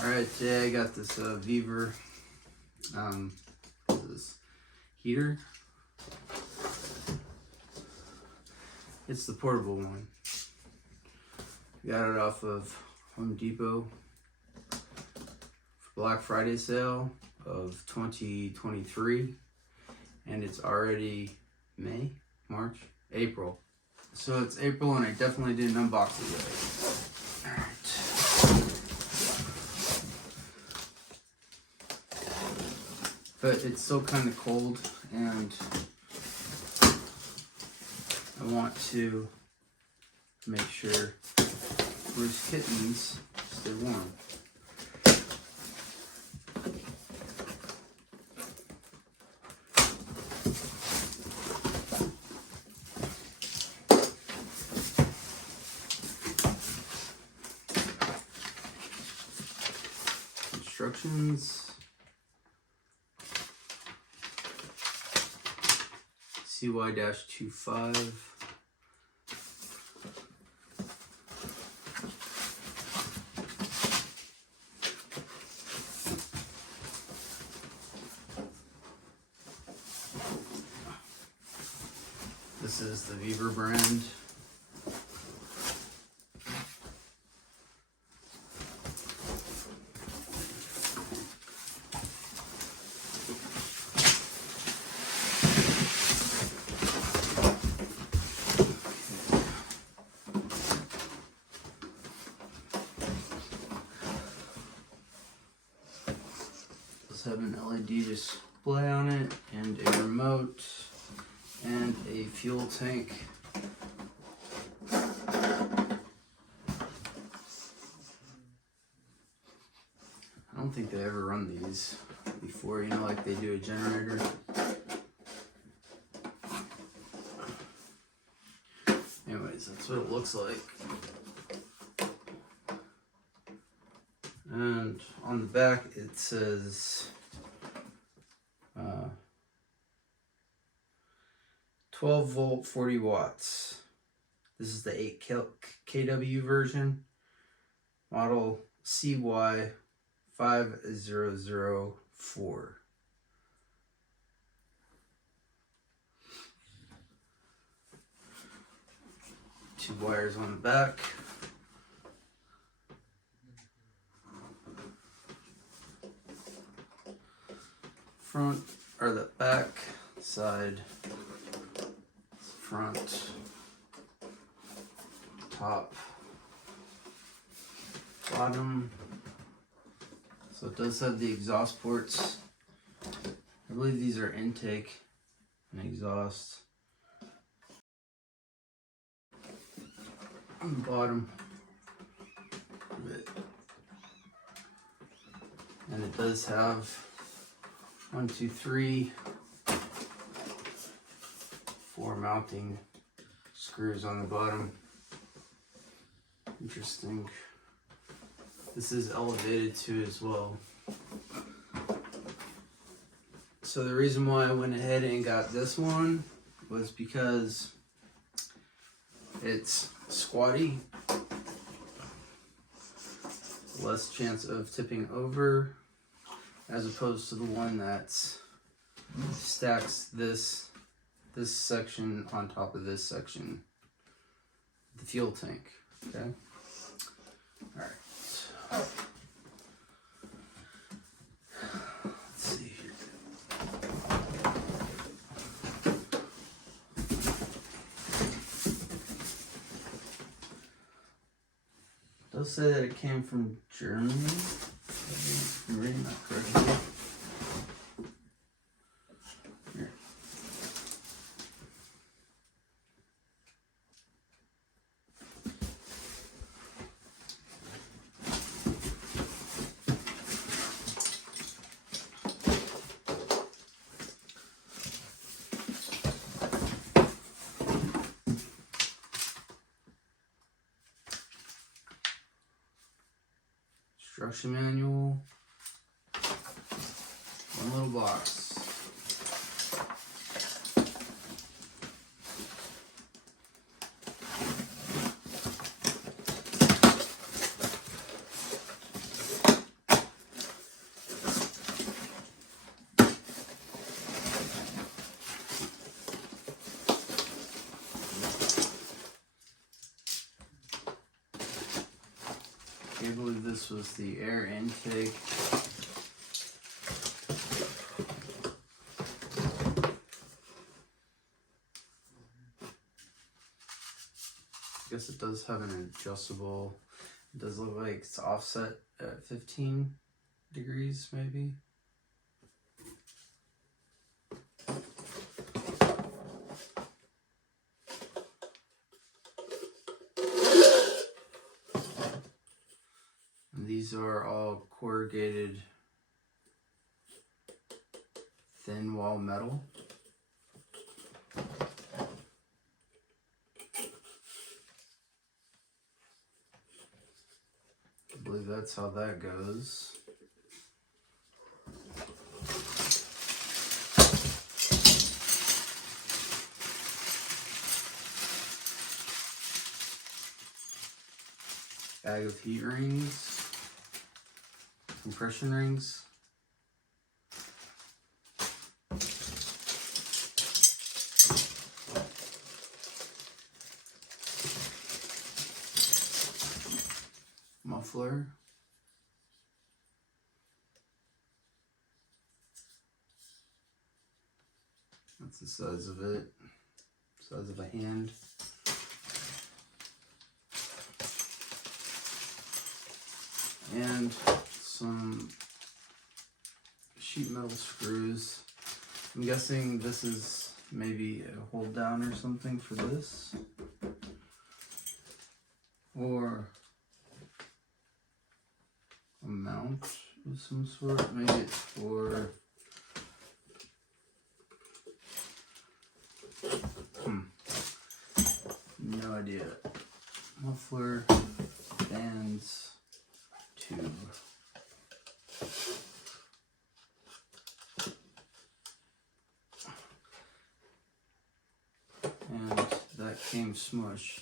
Alright, today I got this VEVOR this heater. It's the portable one. Got it off of Home Depot for Black Friday sale of 2023, and it's already May, March, April. So it's April and I definitely didn't unbox it yet. Alright. But it's still kind of cold, and I want to make sure Bruce kittens stay warm. Instructions. CY-25. This is the VEVOR brand. Have an LED display on it, and a remote, and a fuel tank. I don't think they ever run these before, you know, like they do a generator. Anyways, that's what it looks like. And on the back it says 12 volt 40 watts. This is the 8 kW version, model CY5004. Two wires on the back. Front, or the back side, front, top, bottom. So it does have the exhaust ports. I believe these are intake and exhaust. On the bottom of it. And it does have 1, 2, 3, 4 mounting screws on the bottom. Interesting. This is elevated too as well. So the reason why I went ahead and got this one was because it's squatty, less chance of tipping over, as opposed to the one that stacks this section on top of this section, the fuel tank. Okay. All right. Let's see here. It does say that it came from Germany. I'm reading that correctly. Here. Instruction manual. One little box. I believe this was the air intake. I guess it does have an adjustable. It does look like it's offset at 15 degrees maybe. And these are all corrugated thin wall metal. I believe that's how that goes. Bag of heat rings, compression rings. Muffler. That's the size of it, size of a hand. And some sheet metal screws. I'm guessing this is maybe a hold down or something for this. Or a mount of some sort. Maybe it's for no idea. Muffler, bands, tube. And that came smushed.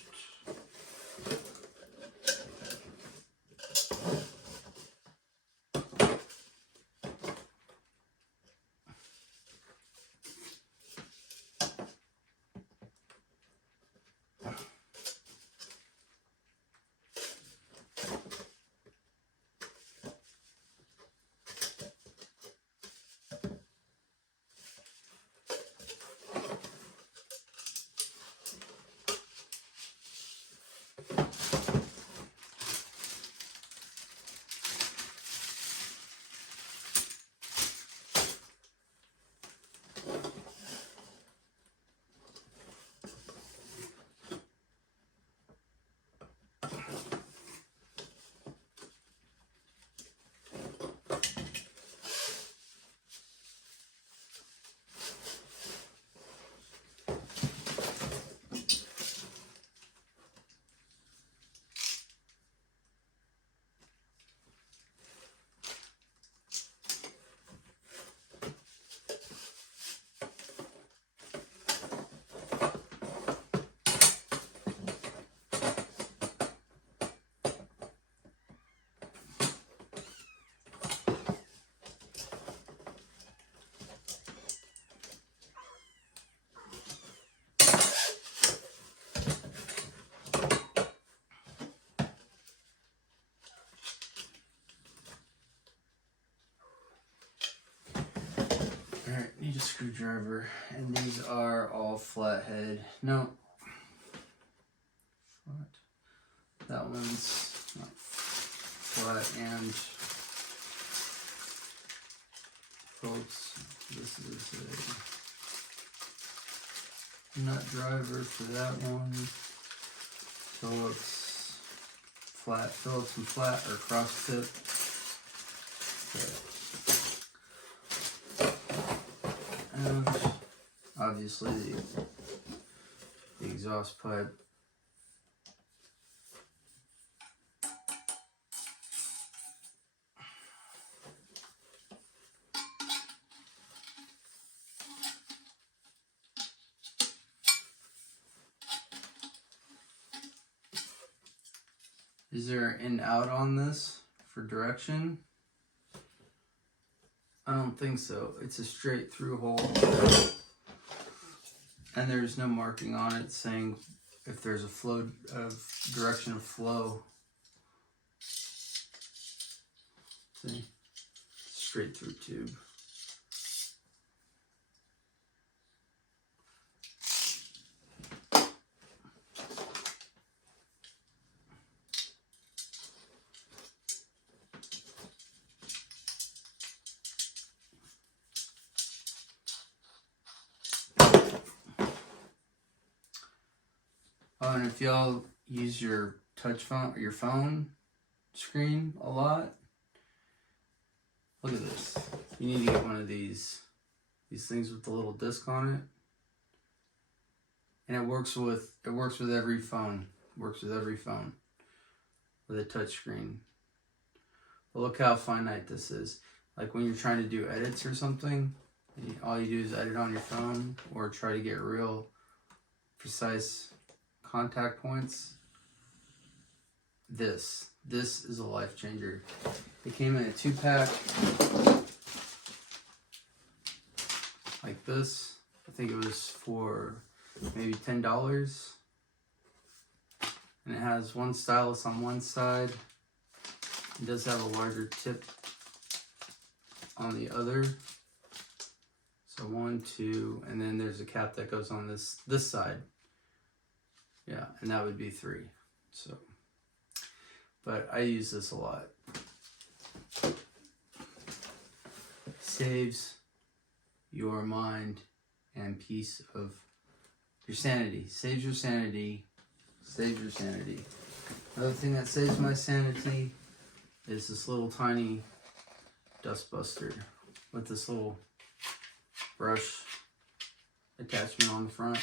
Alright, need a screwdriver, and these are all flathead. No. Flat. That one's not flat and Phillips. This is a nut driver for that one. Phillips flat. Phillips and flat or cross tip. Okay. And obviously the exhaust pipe. Is there an out on this for direction? I don't think so. It's a straight through hole. And there's no marking on it saying if there's a flow of direction of flow. See? Straight through tube. Oh, and if y'all use your touch phone or your phone screen a lot, look at this. You need to get one of these things with the little disc on it. And it works with every phone. Works with every phone with a touch screen. But look how finite this is. Like when you're trying to do edits or something, all you do is edit on your phone or try to get real precise contact points. This is a life changer. It came in a 2-pack like this. I think it was for maybe $10. And it has one stylus on one side. It does have a larger tip on the other. So 1, 2, and then there's a cap that goes on this side. Yeah, and that would be 3. So, but I use this a lot. Saves your mind and piece of your sanity. Saves your sanity. Saves your sanity. Another thing that saves my sanity is this little tiny dust buster with this little brush attachment on the front.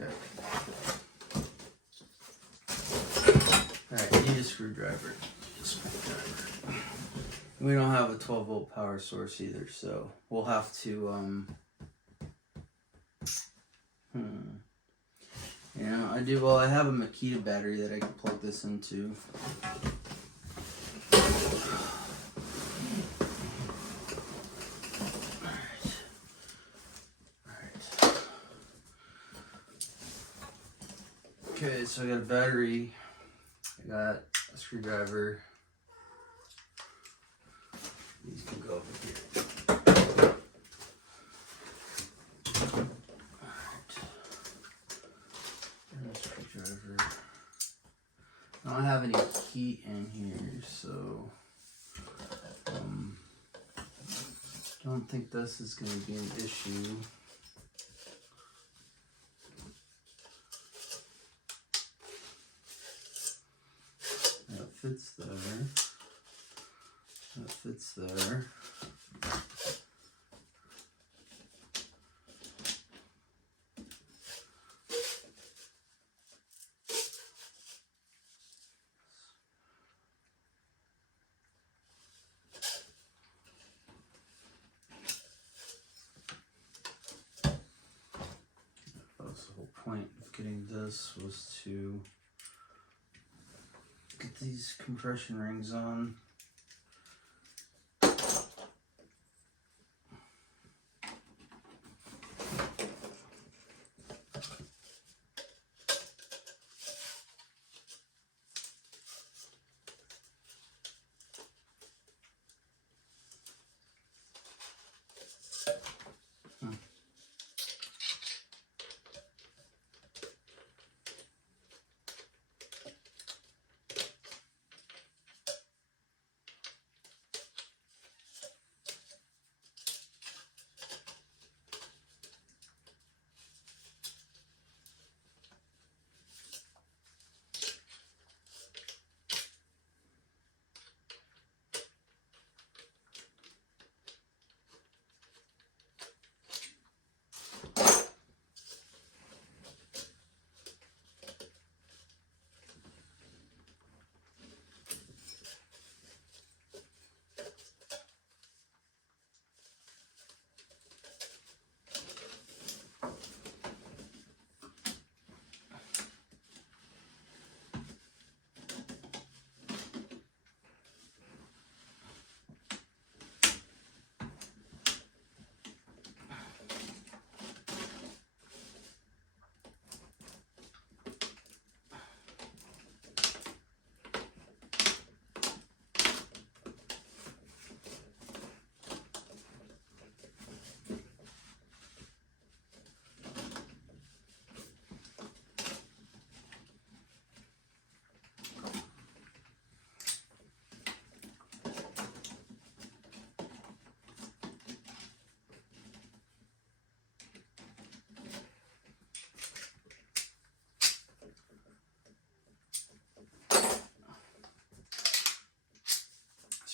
Okay. Alright, need a screwdriver. We don't have a 12-volt power source either, so we'll have to, yeah, I have a Makita battery that I can plug this into. Okay, so I got a battery, I got a screwdriver. These can go over here. Alright. And a screwdriver. I don't have any heat in here, so don't think this is going to be an issue. That fits there. That fits there. That was the whole point of getting this, was to get these compression rings on.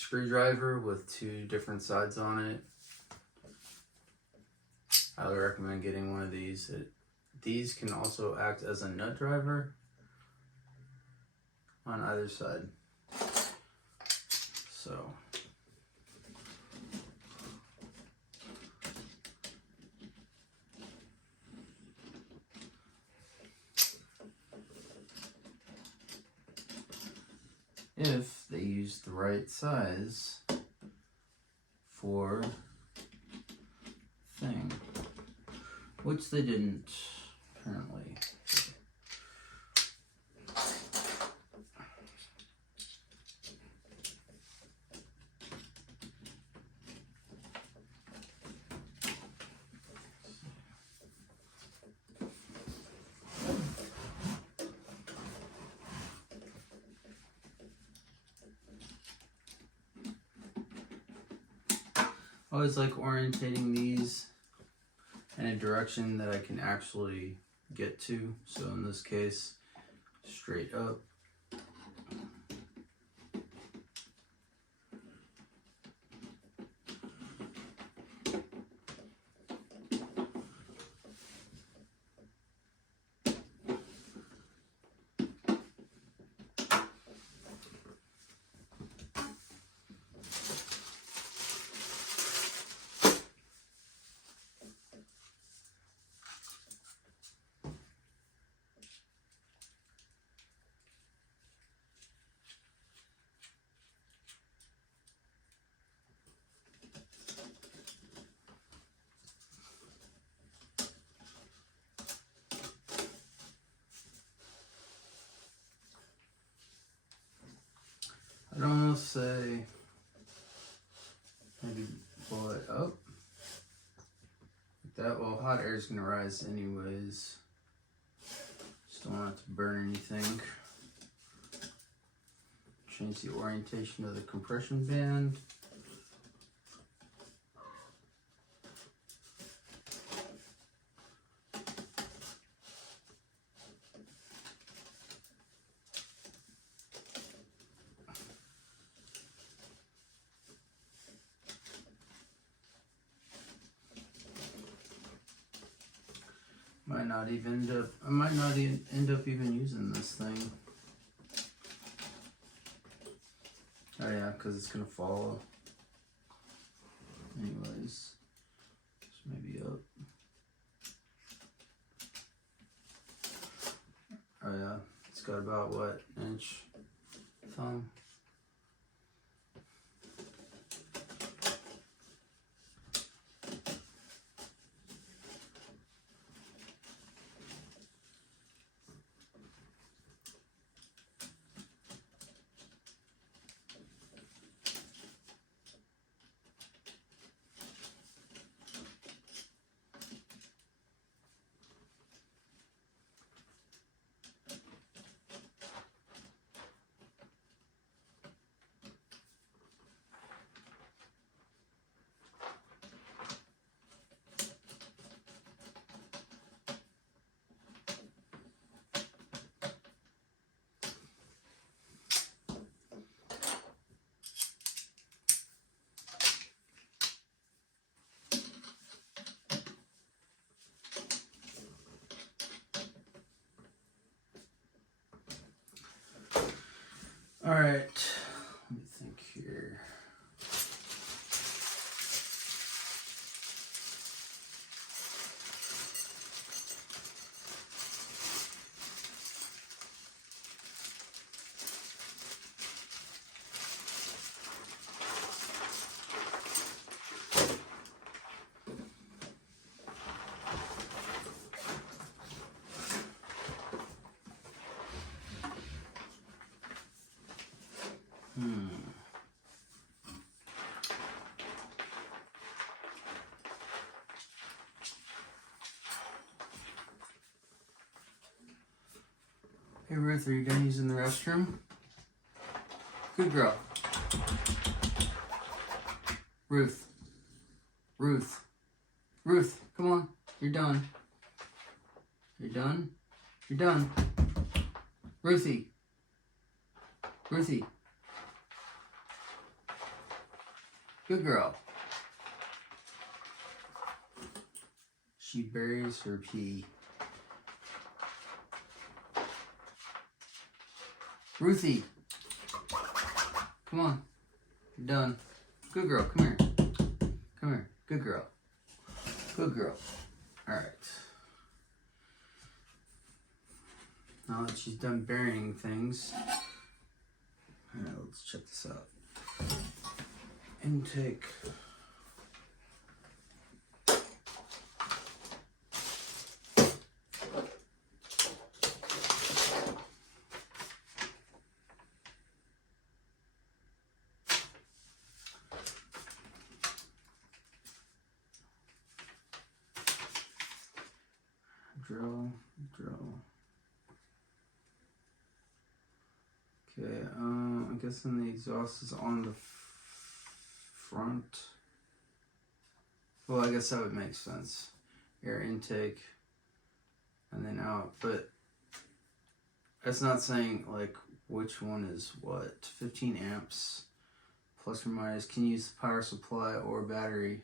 screwdriver with 2 different sides on it. I would recommend getting one of these. These can also act as a nut driver on either side. So if they use the right size for thing, which they didn't apparently. I always like orientating these in a direction that I can actually get to. So in this case, straight up. I'd almost say maybe blow it up like that. Well, hot air is going to rise anyways. Just don't want it to burn anything. Change the orientation of the compression band. I might not even end up even using this thing. Oh yeah, because it's gonna fall. Anyways, just maybe up. Oh yeah, it's got about what, inch thumb. All right, let me think here. Hey Ruth, are you done using the restroom? Good girl. Ruth. Ruth. Ruth, come on. You're done. You're done? You're done. Ruthie. Ruthie. Good girl. She buries her pee. Ruthie. Come on. You're done. Good girl. Come here. Come here. Good girl. Good girl. Alright. Now that she's done burying things, alright, let's check this out. Intake. Drill. Okay, I'm guessing the exhaust is on the front. Well, I guess that would make sense. Air intake and then out, but that's not saying like which one is what. 15 amps plus or minus. Can use the power supply or battery.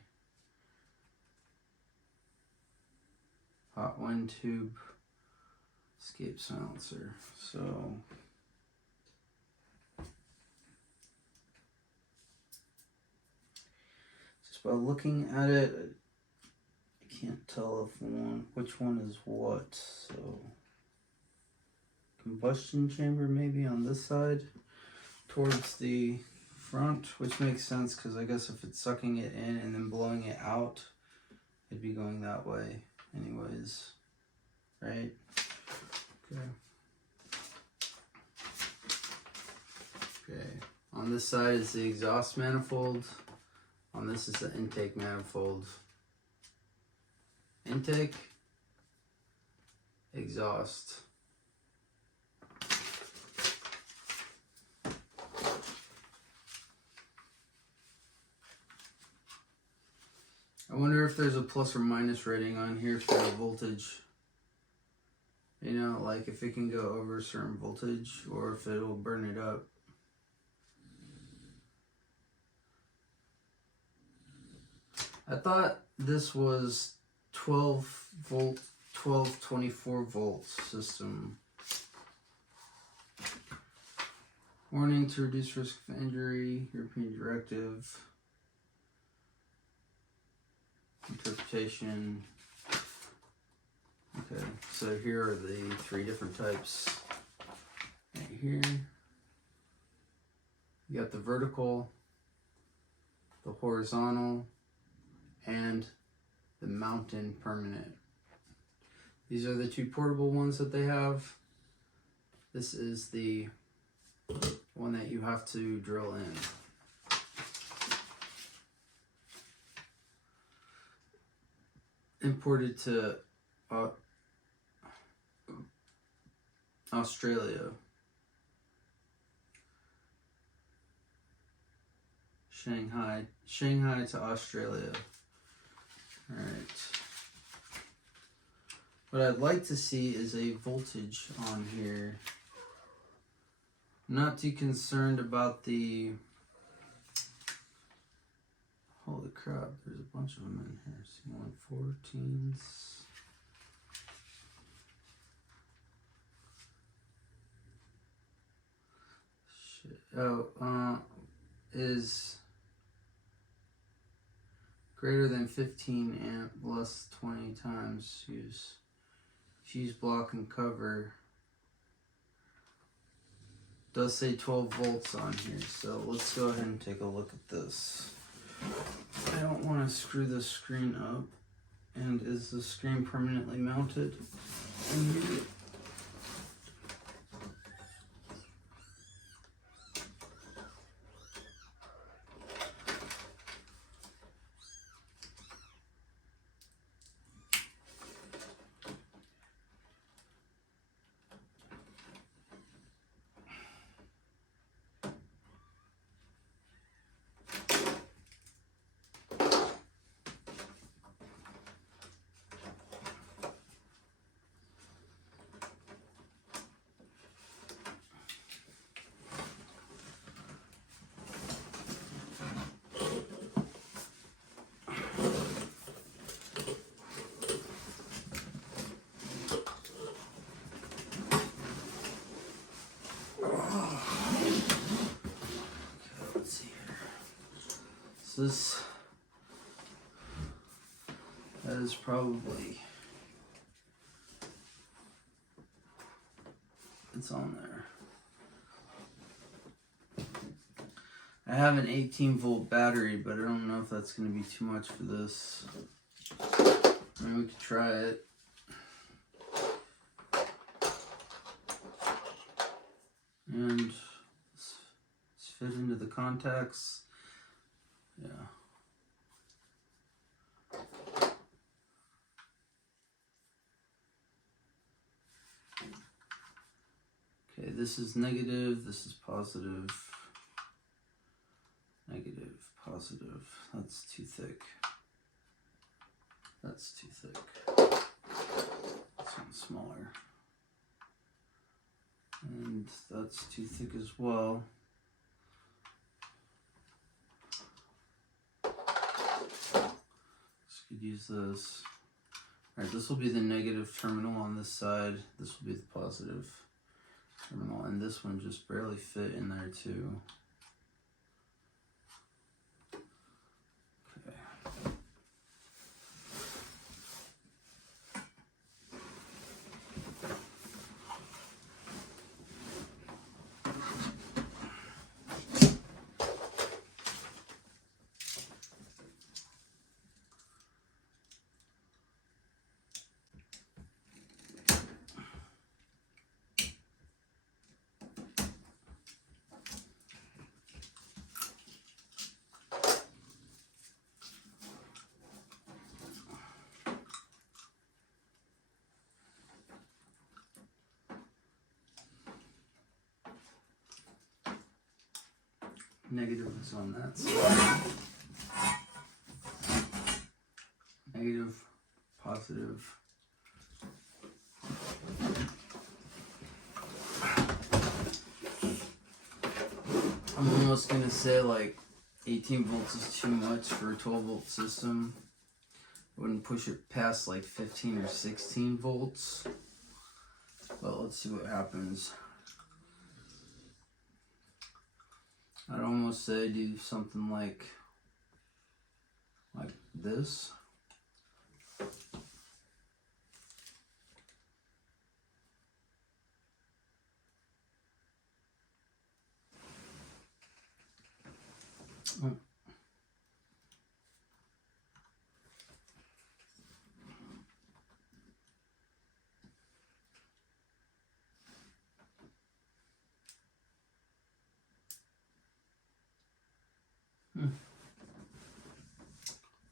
Hot wind tube, escape silencer. So just by looking at it, I can't tell which one is what. So combustion chamber maybe on this side towards the front, which makes sense because I guess if it's sucking it in and then blowing it out, it'd be going that way anyways, right? Okay. Okay, on this side is the exhaust manifold. On this is the intake manifold. Intake, exhaust. I wonder if there's a plus or minus rating on here for the voltage. You know, like if it can go over a certain voltage or if it'll burn it up. I thought this was 12 volt, 24 volt system. Warning to reduce risk of injury, European directive. Interpretation. Okay, so here are the 3 different types. Right here, you got the vertical, the horizontal, and the mountain permanent. These are the 2 portable ones that they have. This is the one that you have to drill in. Imported to Australia. Shanghai to Australia. All right. What I'd like to see is a voltage on here. I'm not too concerned about the... Holy crap, there's a bunch of them in here. C114s. Shit. Oh, is greater than 15 amp, less 20 times use. Fuse block and cover. Does say 12 volts on here, so let's go ahead and take a look at this. I don't want to screw the screen up. And is the screen permanently mounted? So this, that is probably, it's on there. I have an 18-volt battery, but I don't know if that's going to be too much for this. I mean, we could try it. And let's fit into the contacts. Yeah. Okay, this is negative, this is positive. Negative, positive. That's too thick. That's too thick. This one's smaller. And that's too thick as well. Just could use this. Alright, this will be the negative terminal on this side. This will be the positive terminal. And this one just barely fit in there too. Okay. Negative is on that side. Negative, positive. I'm almost gonna say like 18 volts is too much for a 12 volt system. I wouldn't push it past like 15 or 16 volts. But let's see what happens. I'd almost say do something like this. Oh.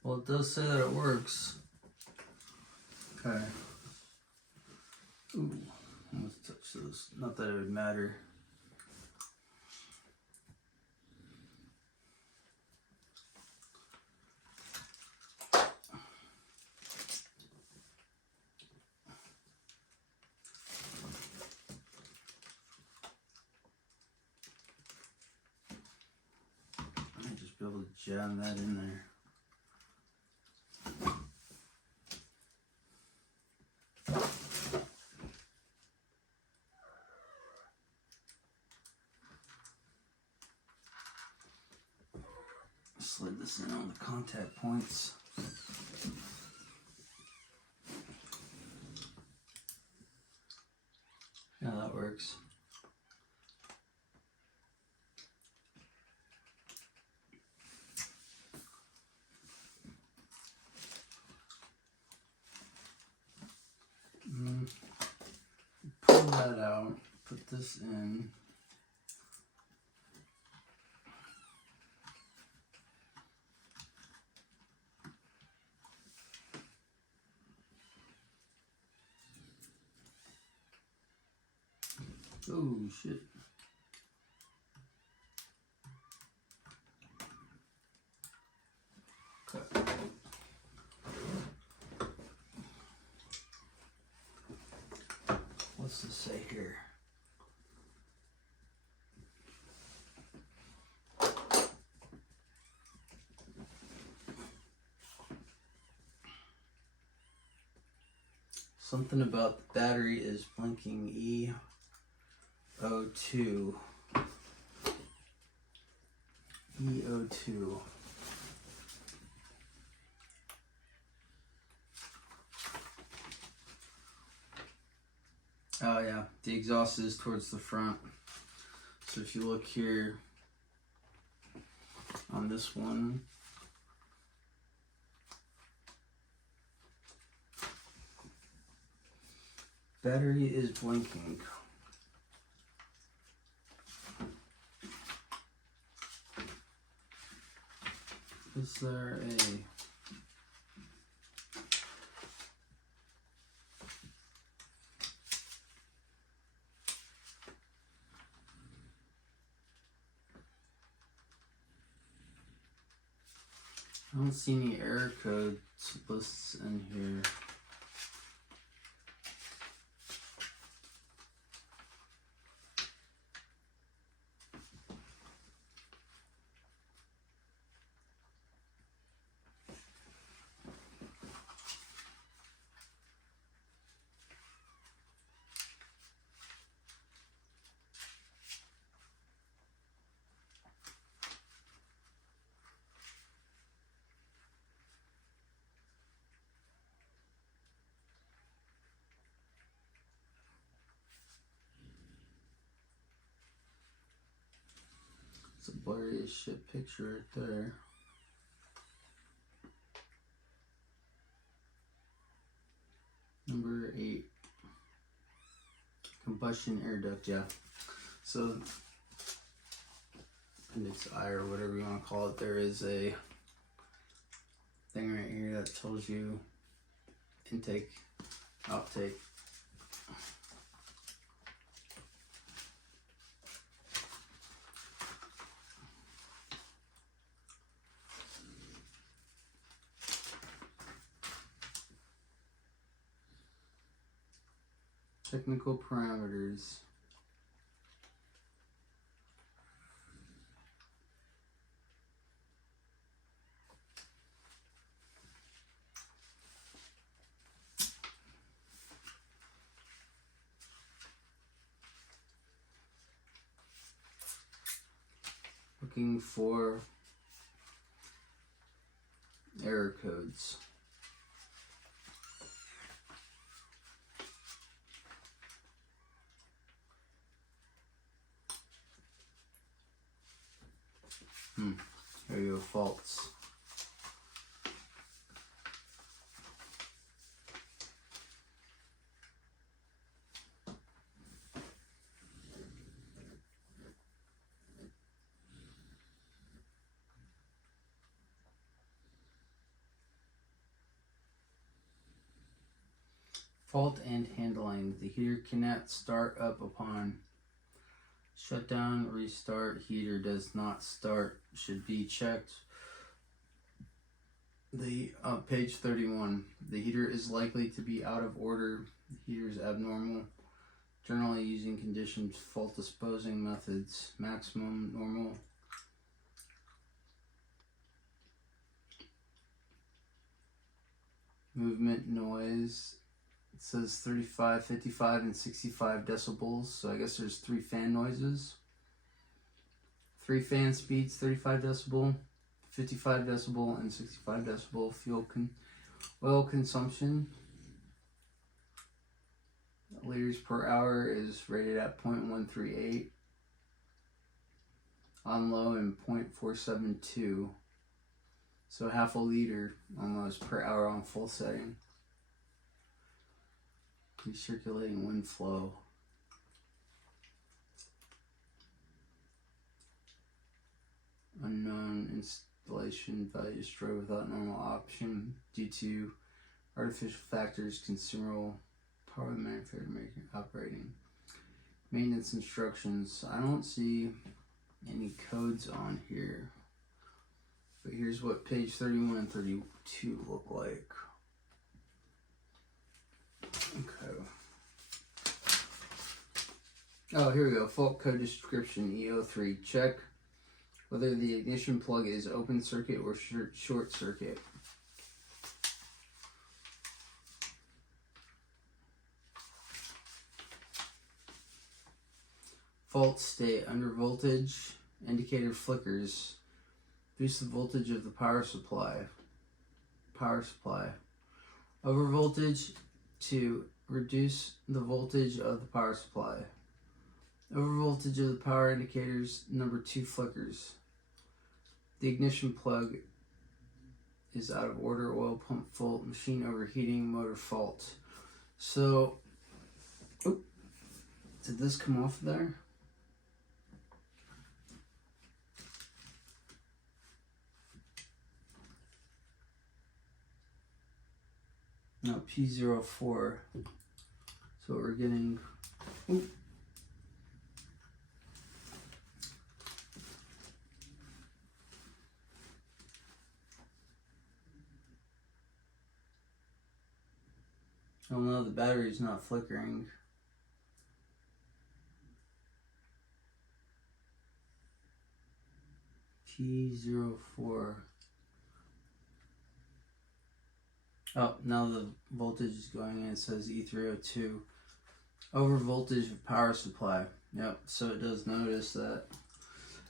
Well, it does say that it works. Okay. Ooh, let's touch this. Not that it would matter. I might just be able to jam that in there. Slid this in on the contact points. Yeah, that works. Pull that out, put this in. Oh shit. Okay. What's this say here? Something about the battery is blinking E02. E02. Oh yeah, the exhaust is towards the front. So if you look here on this one, battery is blinking. Is there a... I don't see any error code lists in here. It's a blurry as shit picture right there. Number 8. Combustion air duct, yeah. So, appendix I or whatever you want to call it, there is a thing right here that tells you intake, outtake. Technical parameters. Looking for error codes. There you go, faults. Fault and handling. The heater cannot start up upon shutdown. Restart. Heater does not start. Should be checked. The page 31. The heater is likely to be out of order. The heater is abnormal. Generally using conditioned fault disposing methods. Maximum normal. Movement noise. It says 35, 55, and 65 decibels. So I guess there's 3 fan noises. 3 fan speeds, 35 decibel, 55 decibel, and 65 decibel. Oil consumption. Liters per hour is rated at 0.138. On low and 0.472. So half a liter almost per hour on full setting. Recirculating wind flow. Unknown installation value destroyed without normal option due to artificial factors, consumer power of the manufacturer operating. Maintenance instructions. I don't see any codes on here. But here's what page 31 and 32 look like. Okay. Oh, here we go. Fault code description E03. Check whether the ignition plug is open circuit or short circuit. Fault state. Under voltage, indicator flickers. Boost the voltage of the power supply. Over voltage to reduce the voltage of the power supply. Overvoltage of the power indicators, number 2 flickers. The ignition plug is out of order, oil pump fault, machine overheating, motor fault. So, did this come off there? No, P04. So we're getting. Oop. Oh no, the battery's not flickering. P04. Oh, now the voltage is going in. It says E302. Over voltage of power supply. Yep, so it does notice that.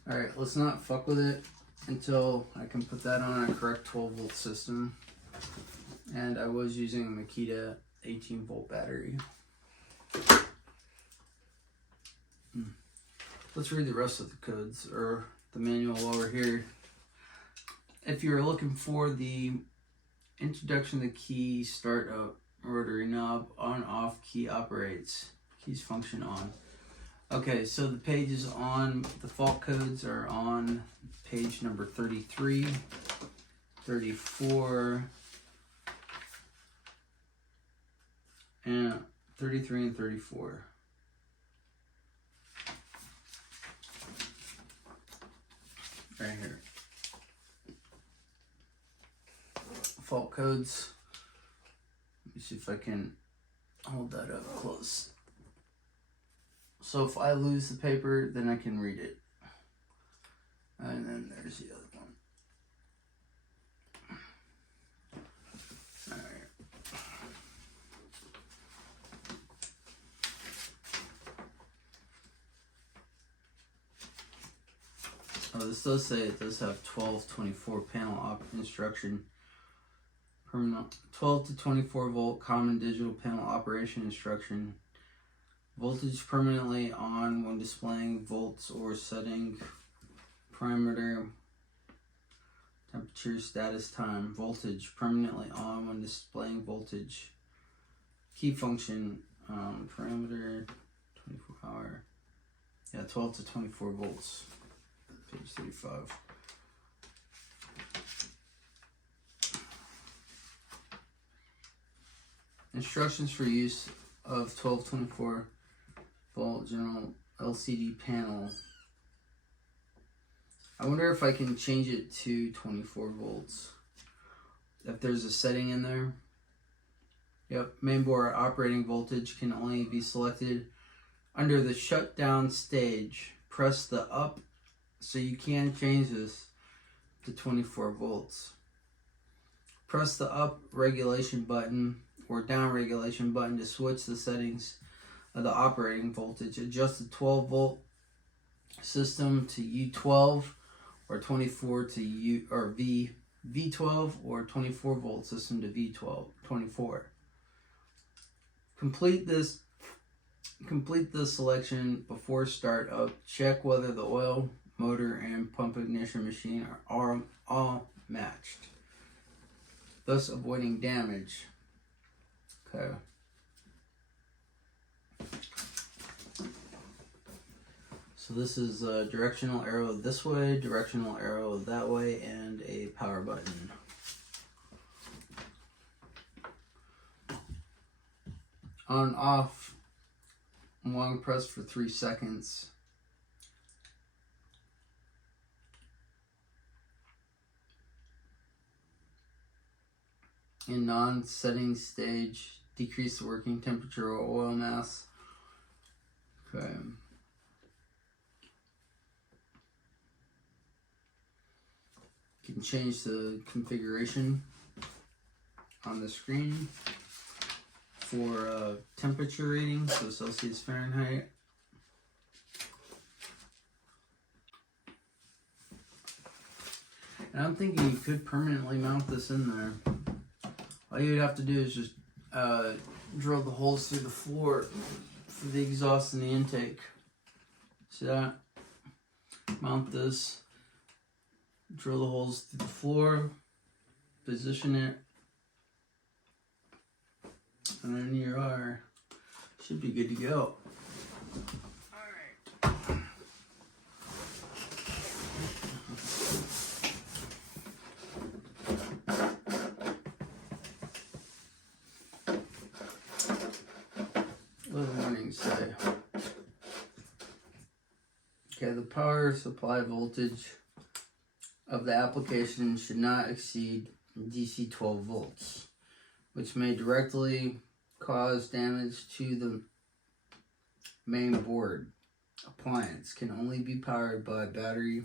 Alright, let's not fuck with it until I can put that on a correct 12 volt system. And I was using a Makita 18 volt battery. Let's read the rest of the codes, or the manual while we're here. If you're looking for the introduction to the key, start up, rotary knob, on off, key operates, keys function on. Okay, so the page is on, the fault codes are on page number 33, 34, and 33 and 34. Right here. Fault codes. Let me see if I can hold that up close. So if I lose the paper, then I can read it. And then there's the other one. Alright. Oh, this does say it does have 1224 panel op instruction. Permanent 12 to 24 volt common digital panel operation instruction. Voltage permanently on when displaying volts or setting. Parameter, temperature, status, time. Voltage permanently on when displaying voltage. Key function, parameter, 24 hour. Yeah, 12 to 24 volts. Page 35. Instructions for use of 1224 volt general LCD panel. I wonder if I can change it to 24 volts. If there's a setting in there. Yep, mainboard operating voltage can only be selected under the shutdown stage. Press the up, so you can change this to 24 volts. Press the up regulation button or down regulation button to switch the settings of the operating voltage. Adjust the 12 volt system to U12 or 24 to U or V12 or 24 volt system to V12 24. Complete the selection before startup. Check whether the oil, motor, and pump ignition machine are all matched, thus avoiding damage. Okay. So this is a directional arrow this way, directional arrow that way, and a power button. On off, long press for 3 seconds. In non-setting stage, decrease the working temperature or oil mass. Okay. You can change the configuration on the screen for temperature reading, so Celsius, Fahrenheit. And I'm thinking you could permanently mount this in there. All you'd have to do is just drill the holes through the floor for the exhaust and the intake. See that? Mount this, drill the holes through the floor, position it, and then you are, should be good to go. What do the warnings say? Okay, the power supply voltage of the application should not exceed DC 12 volts, which may directly cause damage to the main board. Appliance can only be powered by battery.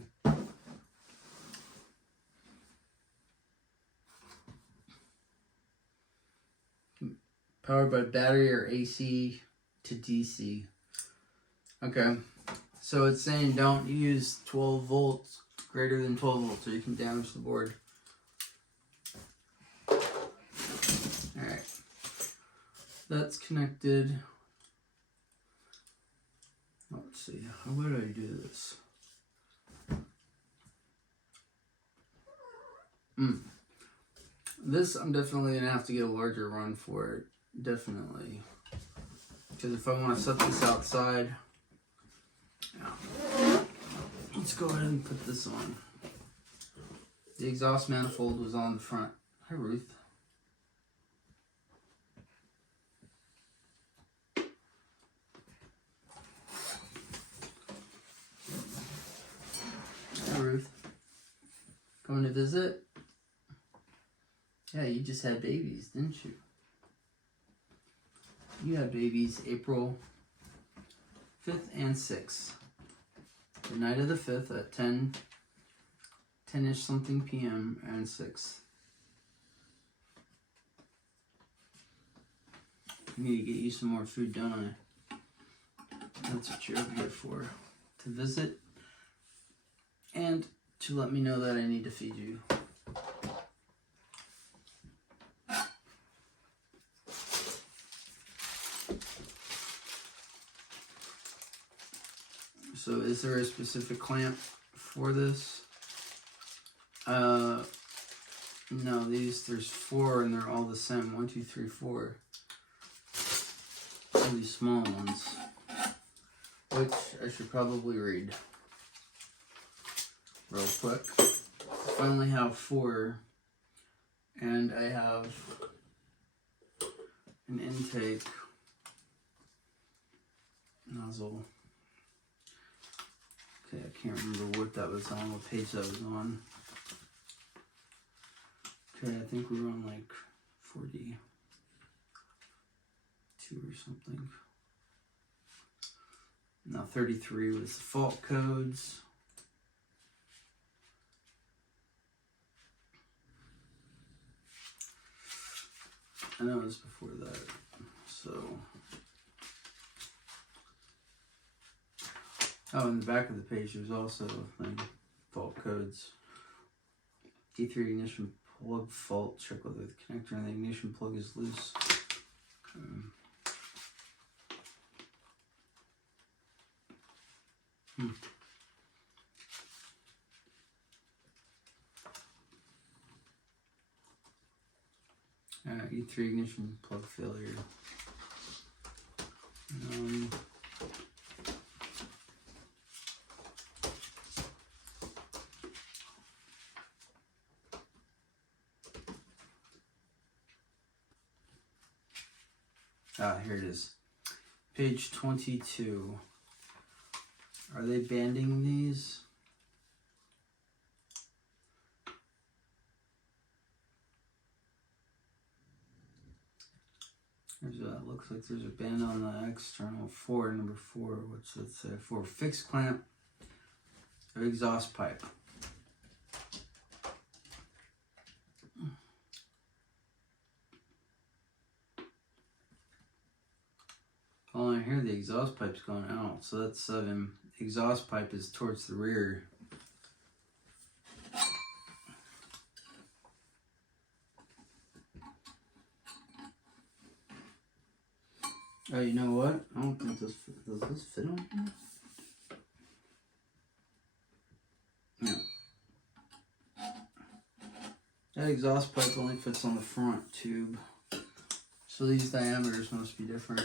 Powered by battery or AC to DC. Okay, so it's saying don't use 12 volts, greater than 12 volts, or you can damage the board. Alright, that's connected. Let's see, how would I do this? This, I'm definitely going to have to get a larger run for it. Definitely. Because if I want to set this outside, yeah. Let's go ahead and put this on. The exhaust manifold was on the front. Hi, Ruth. Hi, Ruth. Coming to visit? Yeah, you just had babies, didn't you? You had babies April 5th and 6th. The night of the 5th at 10-ish something p.m. and 6th. You need to get you some more food, don't I? That's what you're over here for. To visit and to let me know that I need to feed you. So is there a specific clamp for this? No, there's 4 and they're all the same. 1, 2, 3, 4. All these small ones, which I should probably read real quick. I only have 4, and I have an intake nozzle. Okay, I can't remember what that was on, what page that was on. Okay, I think we were on like 42 or something. Now 33 was the fault codes. I know it was before that, so. Oh, in the back of the page, there's also fault codes. D3 ignition plug fault. Check whether the connector in the ignition plug is loose. E3 ignition plug failure. Here it is. Page 22. Are they banding these? Looks like there's a band on the external 4, number 4. What's it say? For fixed clamp of exhaust pipe. Oh, I hear the exhaust pipe's going out, so that's 7. Exhaust pipe is towards the rear. Oh, you know what? I don't think this does this fit on here? No. That exhaust pipe only fits on the front tube. So these diameters must be different.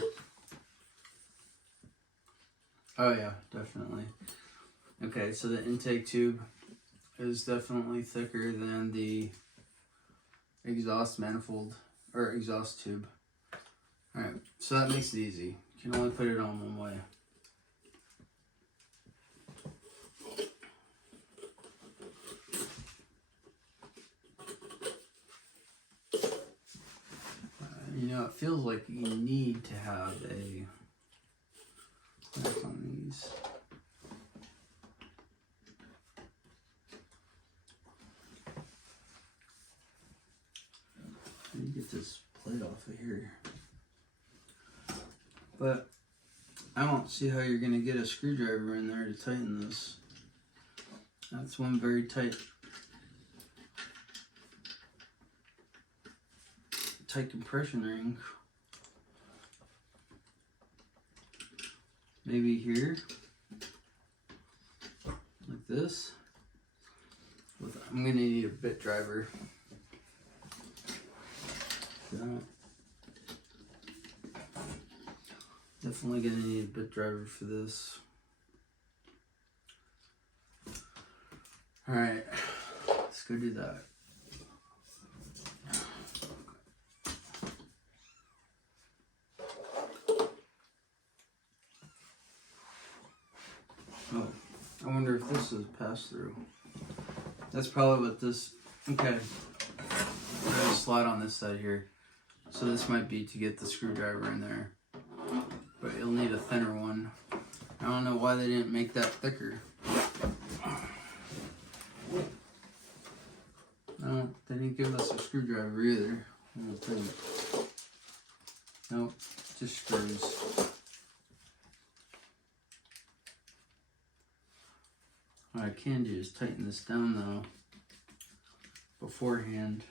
Oh yeah, definitely. Okay, so the intake tube is definitely thicker than the exhaust manifold, or exhaust tube. Alright, so that makes it easy. You can only put it on one way. You know, it feels like you need to have a clamp on these. How do you get this plate off of here? But I don't see how you're going to get a screwdriver in there to tighten this. That's one very tight compression ring. Maybe here, like this. I'm going to need a bit driver. Definitely going to need a bit driver for this. Alright, let's go do that. Oh, I wonder if this is pass through. That's probably what this, okay. There's a slot on this side here. So this might be to get the screwdriver in there. But you'll need a thinner one. I don't know why they didn't make that thicker. They didn't give us a screwdriver either. I don't think. Nope, just screws. What I can do is tighten this down though beforehand.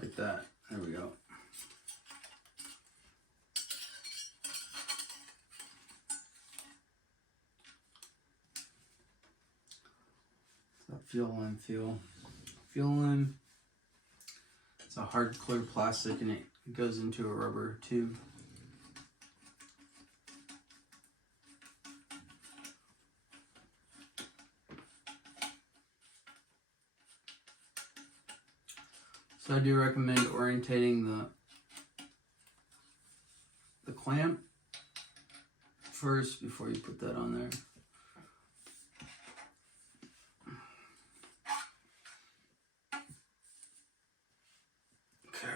Like that. There we go. That fuel line feel. Fuel line. It's a hard clear plastic and it goes into a rubber tube. So I do recommend orientating the clamp first before you put that on there. Okay.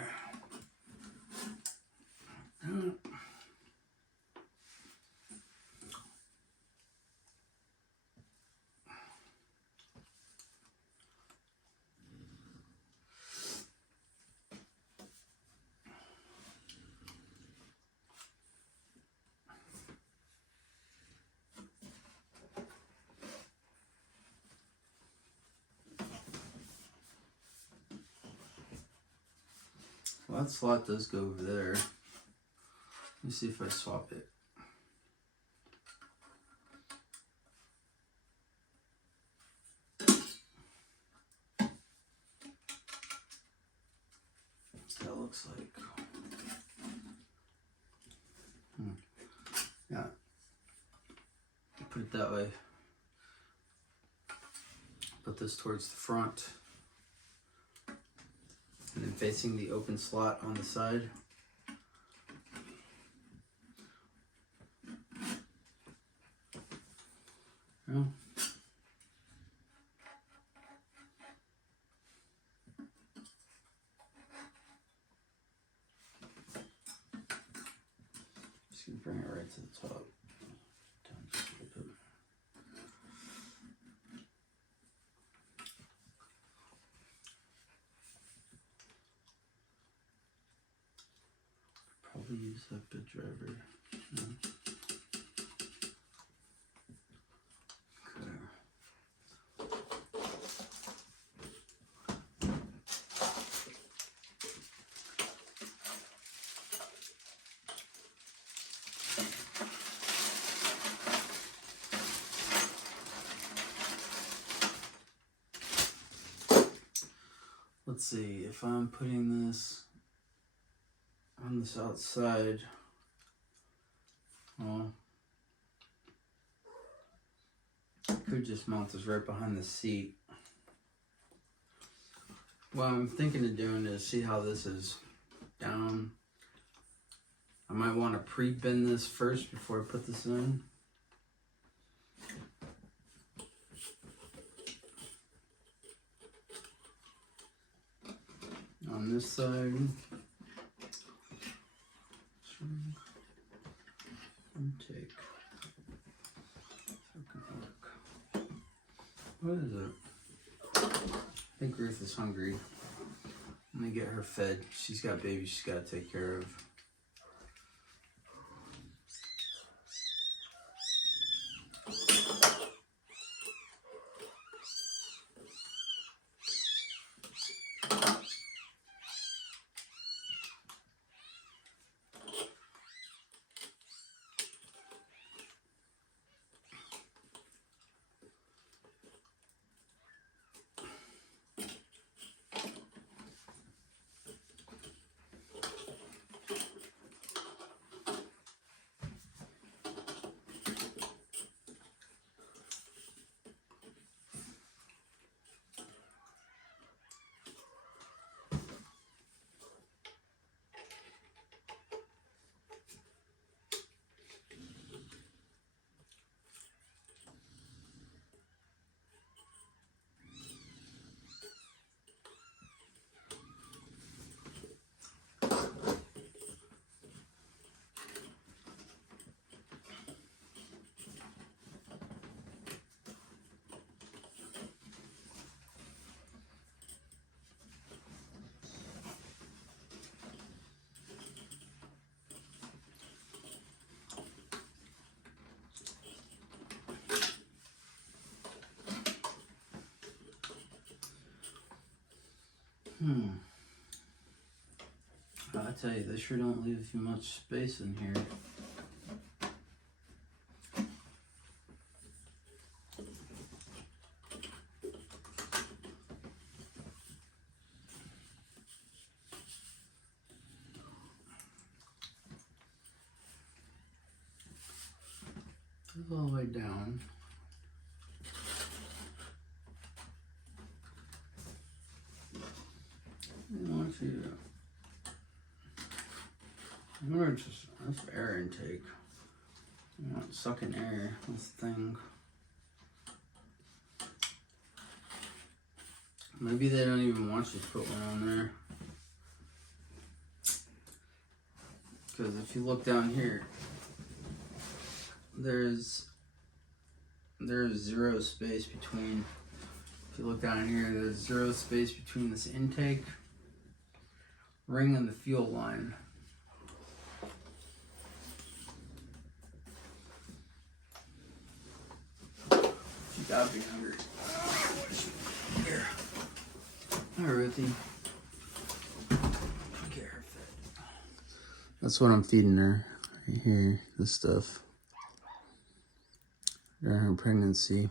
Well, that slot does go over there. Let me see if I swap it. That looks like. Yeah. Put it that way. Put this towards the front. And then facing the open slot on the side. Oh. Just gonna bring it right to the top. Down just a little bit. probably use that bit driver. No. Okay. Let's see, if I'm putting this on this outside, well, I could just mount this right behind the seat. What I'm thinking of doing is see how this is down. I might want to pre-bend this first before I put this in. On this side, intake. What is it? I think Ruth is hungry. I'm gonna get her fed. She's got babies she's gotta take care of. I tell you, they sure don't leave you much space in here. All the way down. I want you to. That's air intake. You want sucking air. That's the thing. Maybe they don't even want you to put one on there. Because if you look down here, there's zero space between. If you look down here, there's zero space between this intake ring and the fuel line. She gotta be hungry. Here. Hi, Ruthie. Get her fed. That's what I'm feeding her. Right here, this stuff. During her pregnancy.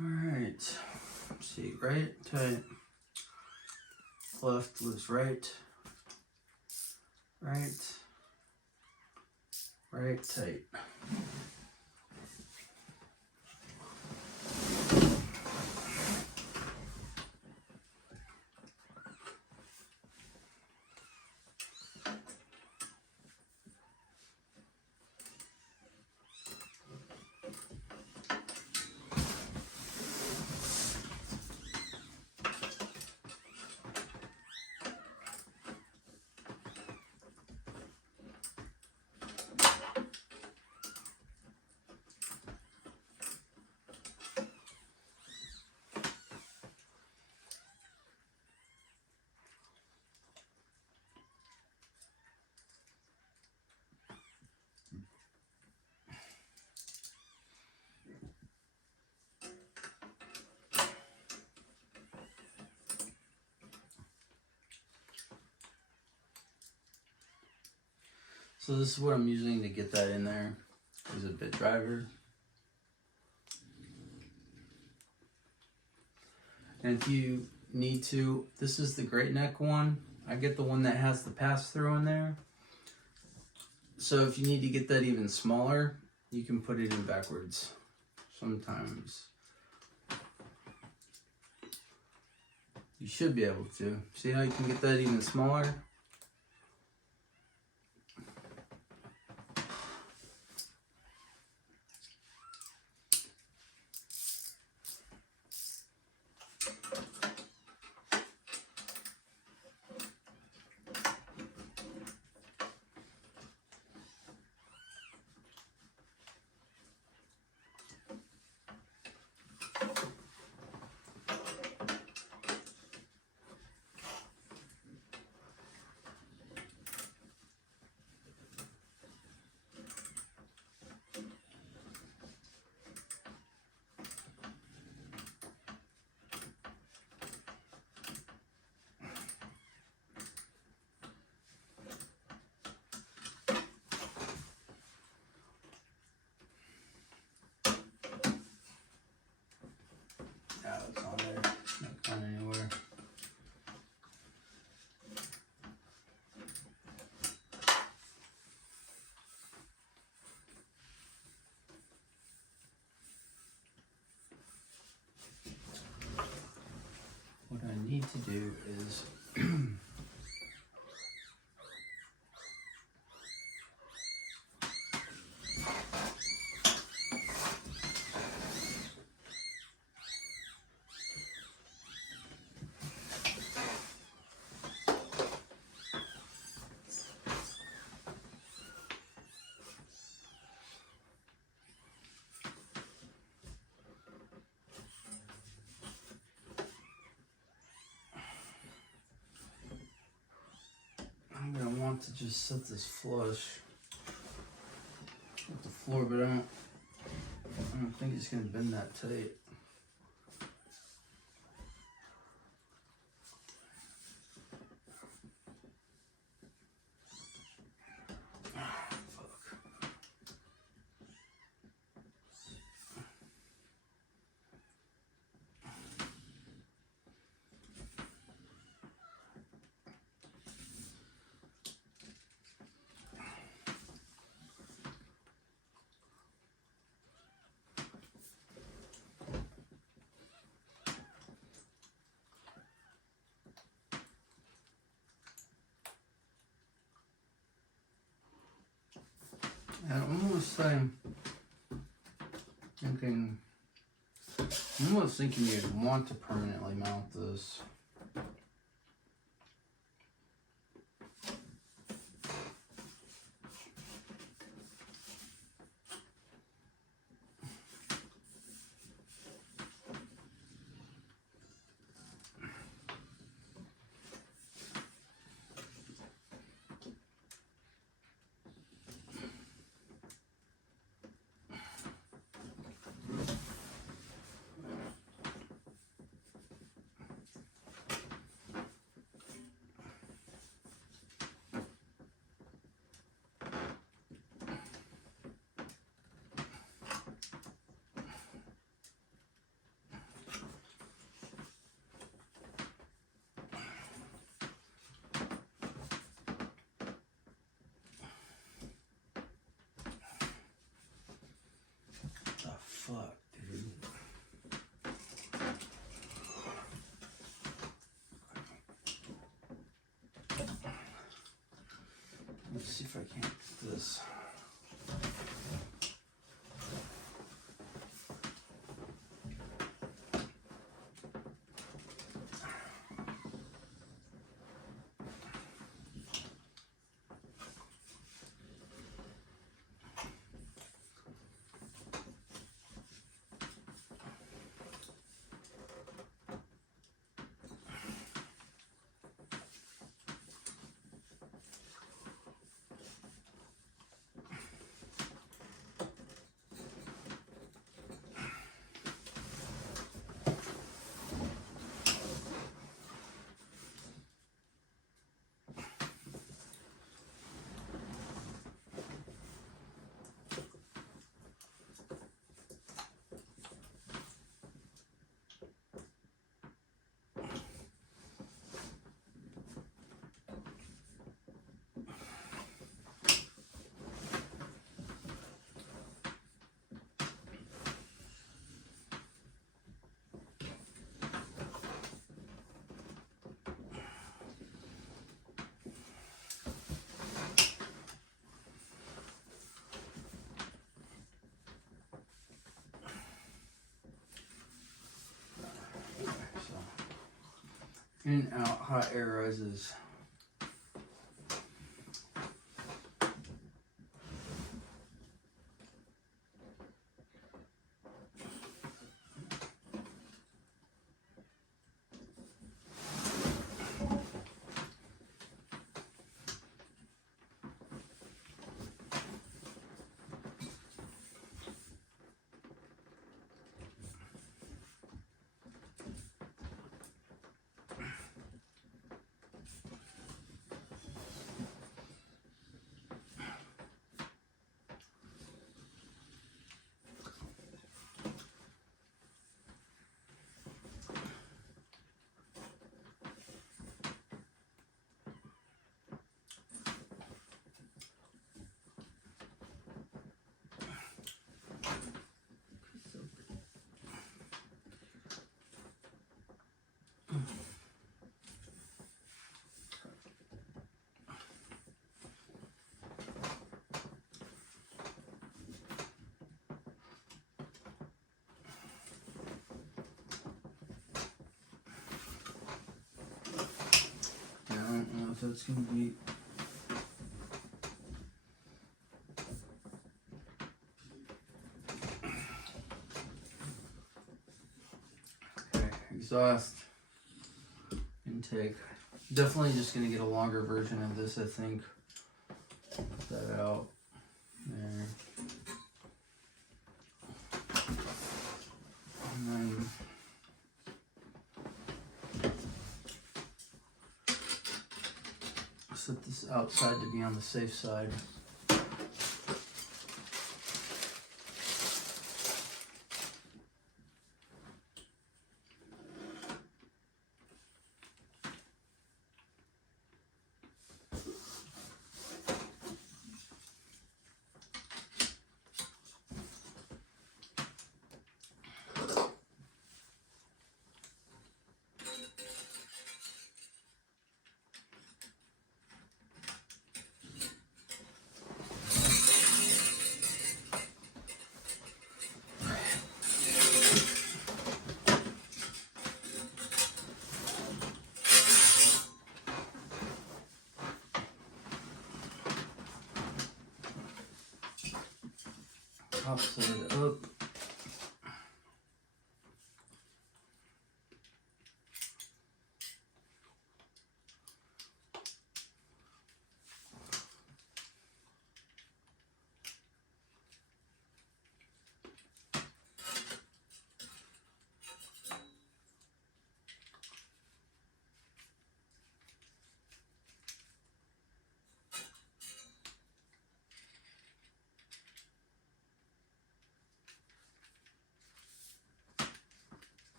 Alright, see, right, tight, left, loose, right, tight. So this is what I'm using to get that in there. Is a bit driver. And if you need to, this is the great neck one. I get the one that has the pass-through in there. So if you need to get that even smaller, you can put it in backwards sometimes. You should be able to. See how you can get that even smaller? It's on there. It's not going anywhere. What I need to do is I'm gonna want to just set this flush with the floor, but I don't think it's gonna bend that tight. I'm almost thinking you'd want to permanently mount this. The fuck, dude? Let's see if I can get this. In and out, hot air rises. I don't know if that's gonna be. Okay, exhaust intake. Definitely just gonna get a longer version of this, I think. Put that out there. And then set this outside to be on the safe side. Top side up.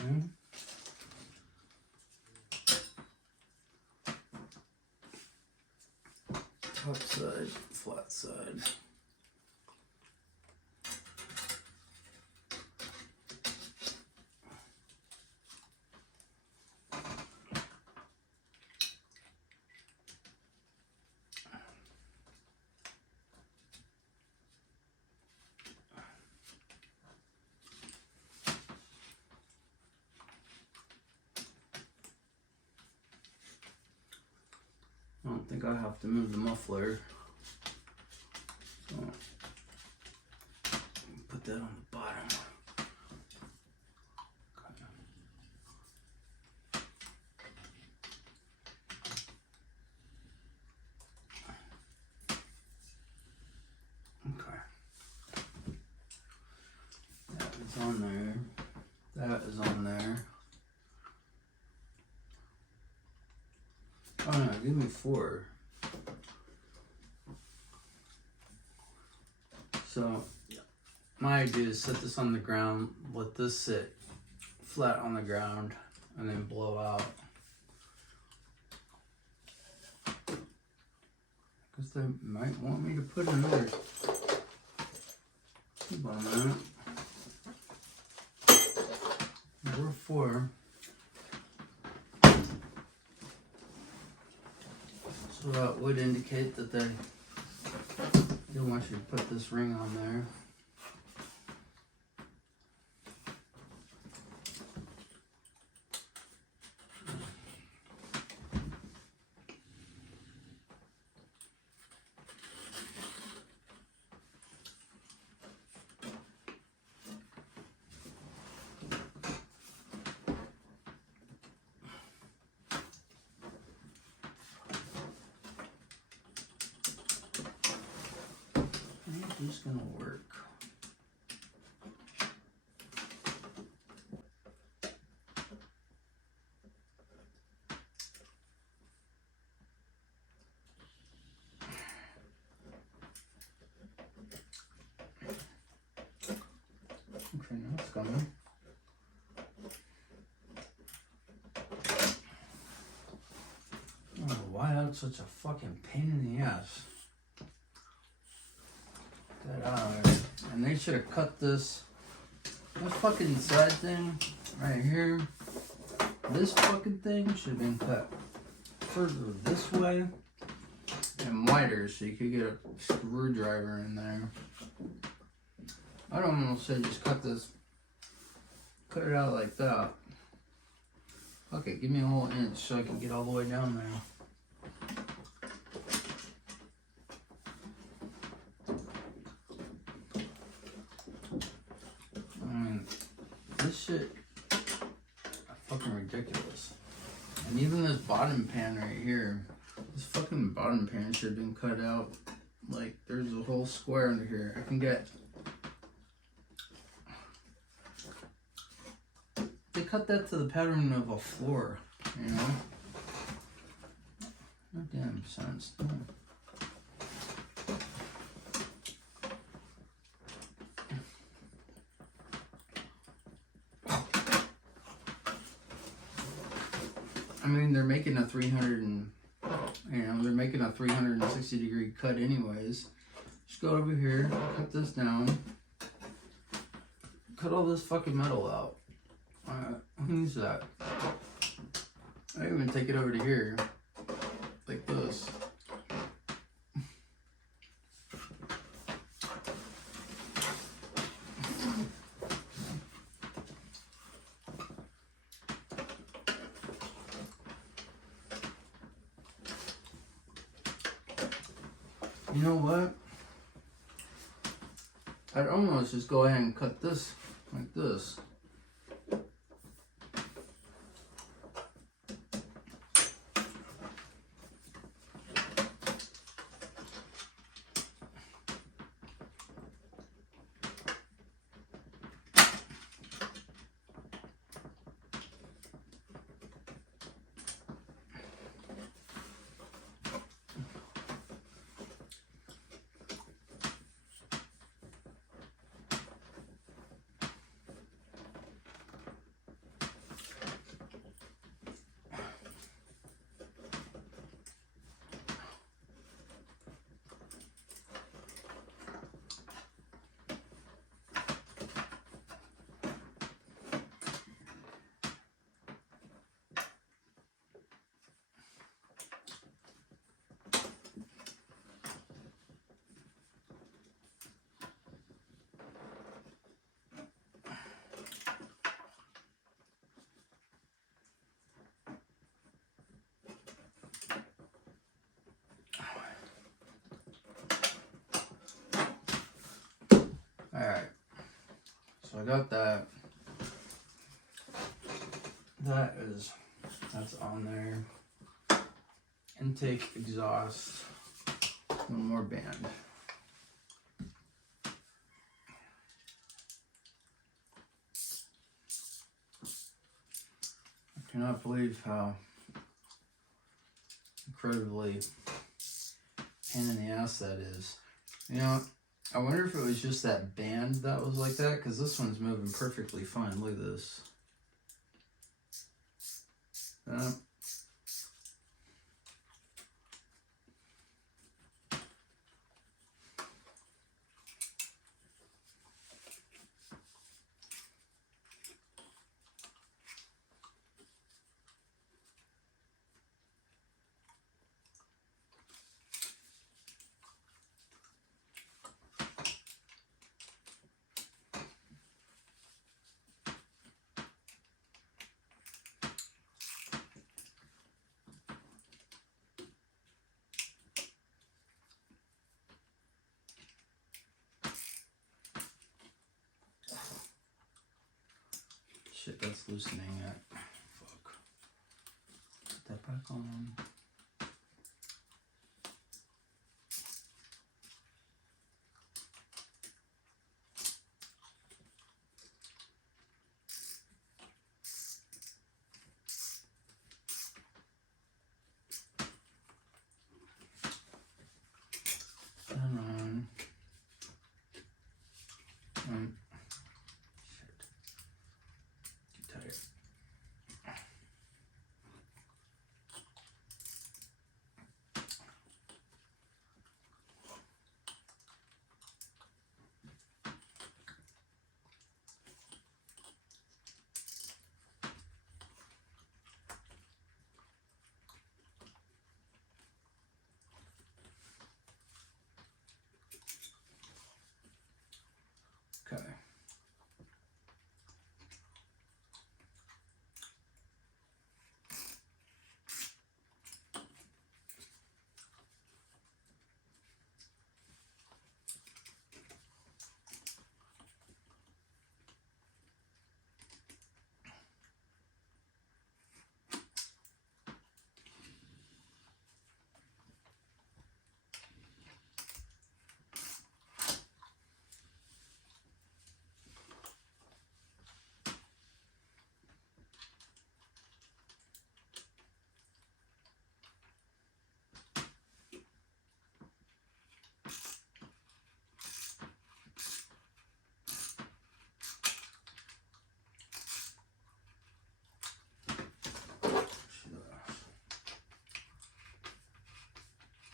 Okay. Top side, flat side. I don't think I have to move the muffler. So put that on the bottom. Okay. That is on there. That is on there. Oh no, give me 4. So my idea is set this on the ground, let this sit flat on the ground, and then blow out. Because they might want me to put another tube on that. Number 4. indicate that they want you to put this ring on there. It's gonna work. Okay, now it's coming. I don't know why that's such a fucking pain in the ass. And they should have cut this fucking side thing right here. This fucking thing should have been cut further this way and wider so you could get a screwdriver in there. I'd almost say just cut it out like that. Okay, give me a whole inch so I can get all the way down there. This shit is fucking ridiculous. And even this bottom pan right here, this fucking bottom pan should have been cut out. Like, there's a whole square under here. I can get... They cut that to the pattern of a floor, you know? No damn sense, no. I mean, they're making a 360 degree cut anyways. Just go over here, cut this down, cut all this fucking metal out. Who needs that? I even take it over to here, like this. You know what? I'd almost just go ahead and cut this like this. Alright, so I got that. That's on there. Intake, exhaust, one more band. I cannot believe how incredibly pain in the ass that is. You know, I wonder if it was just that band that was like that, because this one's moving perfectly fine. Look at this. shit, that's loosening it. Fuck. Put that back on. Shit. Too tired. Okay.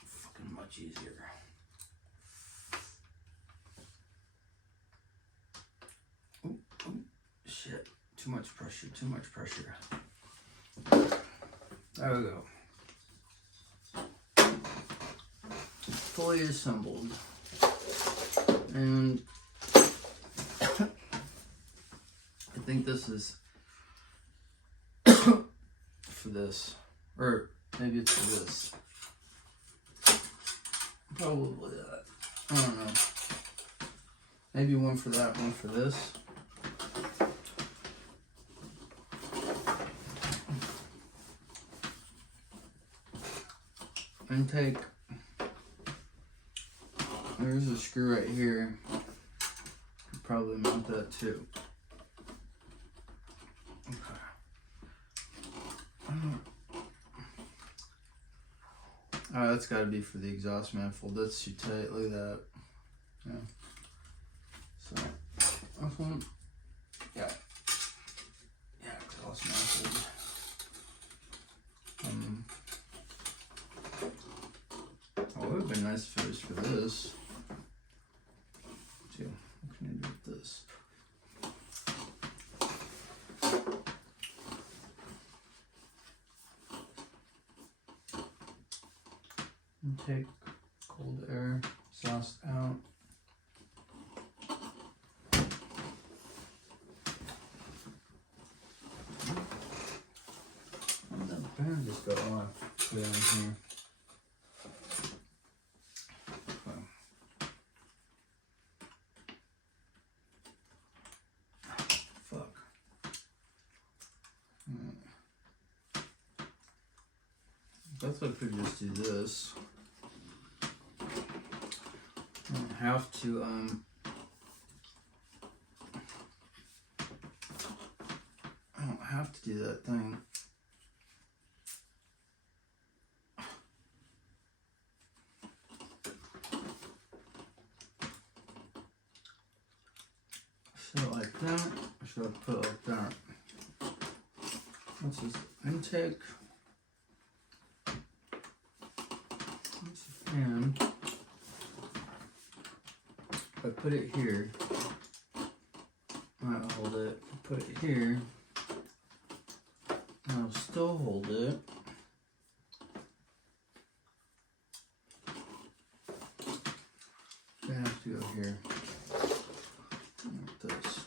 Fucking much easier. Ooh, shit. Too much pressure, too much pressure. There we go. Fully assembled. And I think this is for this. Or maybe it's for this. Probably that. I don't know. Maybe one for that, one for this. Intake. There's a screw right here. Could probably mount that too. Okay. That's got to be for the exhaust manifold. That's too tight. Look at that. Yeah. So, this one. Yeah. Yeah, exhaust manifold. Oh, it would have been nice if it was for this. Too. What can I do with this? Take cold air, exhaust out. Where did that band just go on? Down here. Okay. Fuck. Guess I could just do this. I don't have to do that thing. Should I like that, or should I put it like that? What's this intake? What's the fan? If I put it here, I'll hold it. If I put it here, I'll still hold it. I have to go here. Like this.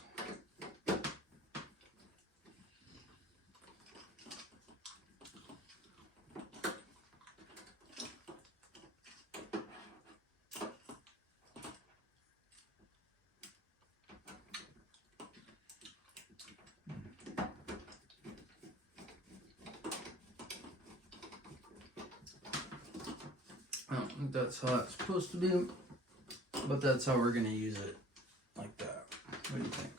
I don't think that's how it's supposed to be, but that's how we're gonna use it, like that. What do you think?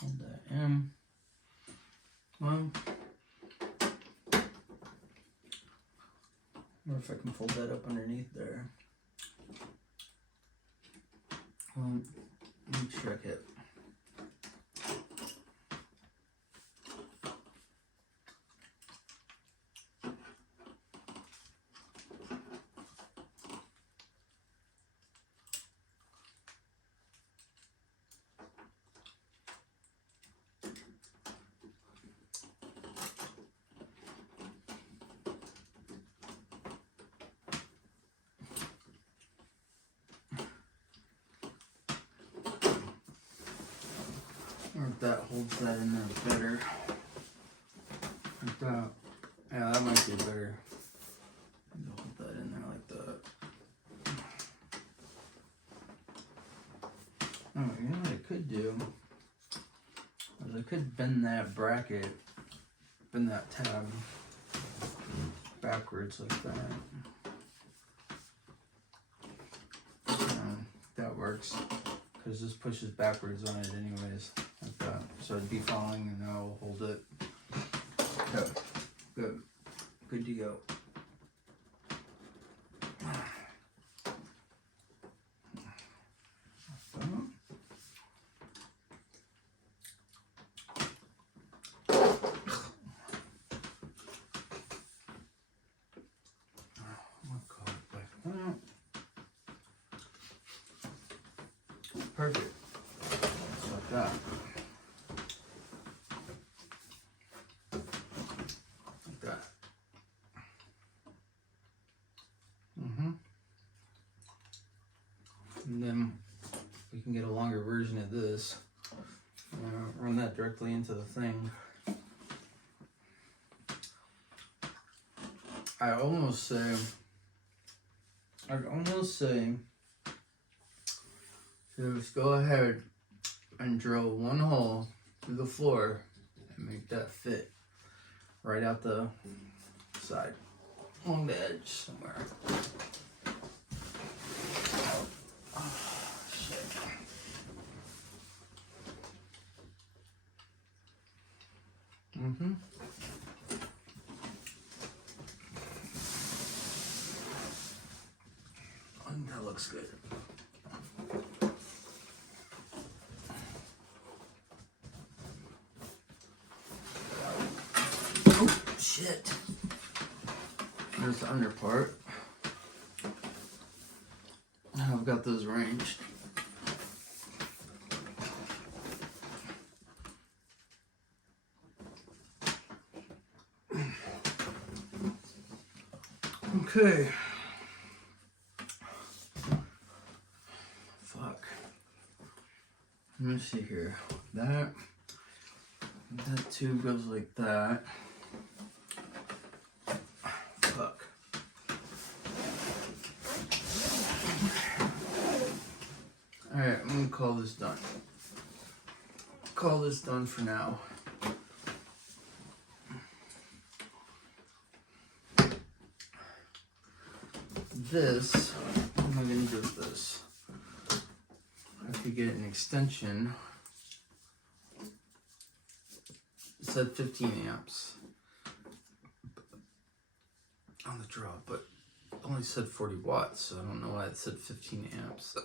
Hold that in. Well, or if I can fold that up underneath there. Well, let me check it. Or if that holds that in there better. Like that. Yeah, that might be better. Hold that in there like that. Oh, you know what I could do? Is I could bend that bracket, bend that tab backwards like that. That works. Because this pushes backwards on it anyways, like that. So it'd be falling and then I'll hold it. Good. Good. Good to go. Perfect. Just like that. Like that. And then we can get a longer version of this. Run that directly into the thing. I'd almost say just go ahead and drill one hole through the floor and make that fit right out the side, along the edge somewhere. Oh, shit. I think that looks good. Shit. There's the under part. I've got those ranged. Okay. Fuck. Let me see here. That tube goes like that. Fuck. Alright, I'm gonna call this done. Call this done for now. This, what am I gonna do with this? I could get an extension. It said 15 amps on the draw, but it only said 40 watts, so I don't know why it said 15 amps.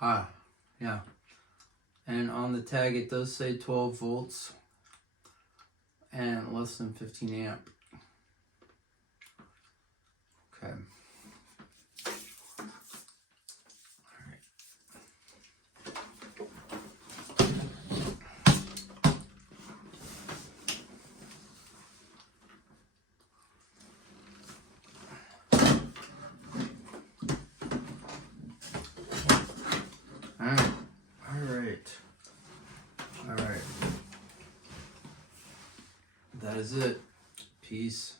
Ah, yeah. And on the tag it does say 12 volts and less than 15 amp. Okay. That is it. Peace.